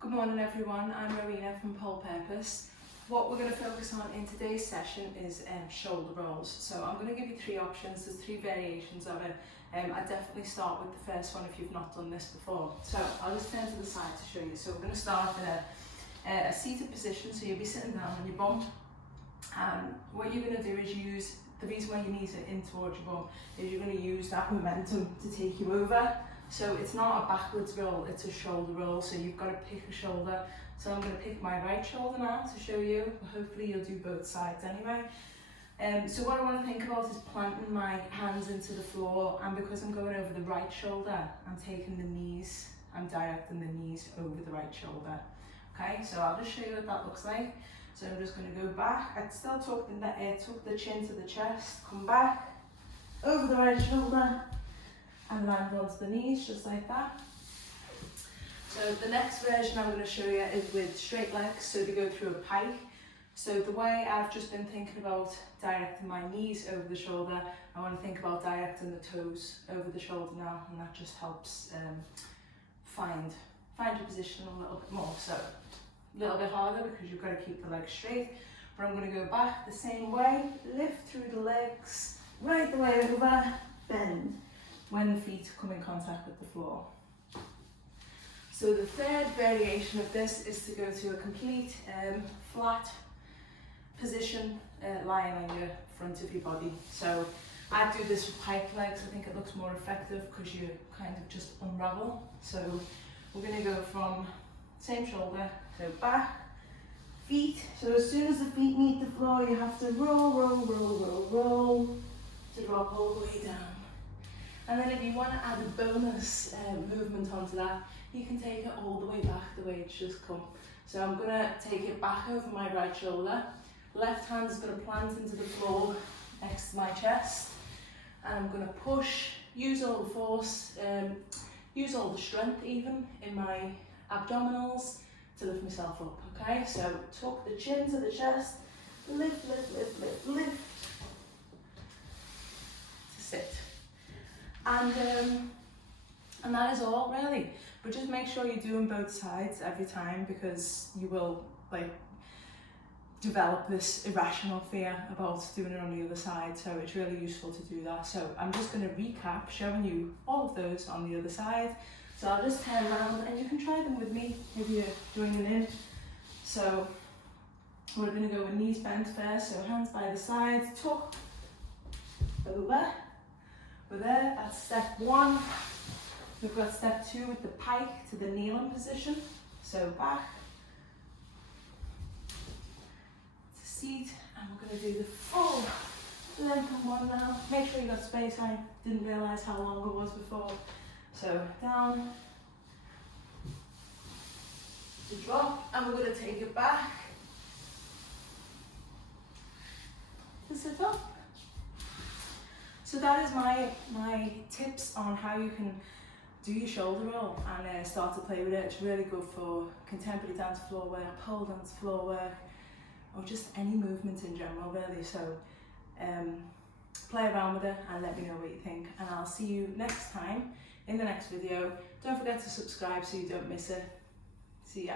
Good morning everyone, I'm Rowena from Pole Purpose. What we're going to focus on in today's session is shoulder rolls. So I'm going to give you three options, there's three variations of it. I definitely start with the first one if you've not done this before. So I'll just turn to the side to show you. So we're going to start in a seated position, so you'll be sitting down on your bum. And what you're going to do is use, the reason why your knees are in towards your bum, is you're going to use that momentum to take you over. So it's not a backwards roll, it's a shoulder roll, so you've got to pick a shoulder. So I'm going to pick my right shoulder now to show you, hopefully you'll do both sides anyway. So what I want to think about is planting my hands into the floor, and because I'm going over the right shoulder, I'm taking the knees, I'm directing the knees over the right shoulder. Okay, so I'll just show you what that looks like. So I'm just going to go back, I'd still tuck the chin to the chest, come back, over the right shoulder, and land onto the knees, just like that. So the next version I'm going to show you is with straight legs, so to go through a pike. So the way I've just been thinking about directing my knees over the shoulder, I want to think about directing the toes over the shoulder now, and that just helps find your position a little bit more. So a little bit harder because you've got to keep the legs straight, but I'm going to go back the same way, lift through the legs, right the way over, bend when the feet come in contact with the floor. So the third variation of this is to go to a complete flat position, lying on your front of your body. So I do this with pike legs, I think it looks more effective because you kind of just unravel. So we're going to go from same shoulder, so back, feet. So as soon as the feet meet the floor, you have to roll, roll, roll, roll, roll to drop all the way down. And then if you want to add a bonus movement onto that, you can take it all the way back the way it's just come. So I'm going to take it back over my right shoulder. Left hand is going to plant into the floor next to my chest. And I'm going to push, use all the force, use all the strength even in my abdominals to lift myself up. Okay, so tuck the chin to the chest, lift, lift, lift, lift, lift, to sit. And that is all really, but just make sure you're doing both sides every time, because you will develop this irrational fear about doing it on the other side, so it's really useful to do that. So I'm just going to recap showing you all of those on the other side. So I'll just turn around and you can try them with me if you're joining in. So we're going to go with knees bent first, so hands by the sides, tuck, over. We're there, that's step one. We've got step two with the pike to the kneeling position. So back, to seat, and we're going to do the full length of one now. Make sure you got space, I didn't realise how long it was before. So down, to drop, and we're going to take it back, to sit up. So that is my tips on how you can do your shoulder roll and start to play with it. It's really good for contemporary dance floor work, pole dance floor work, or just any movement in general really. So play around with it and let me know what you think, and I'll see you next time in the next video. Don't forget to subscribe so you don't miss it. See ya.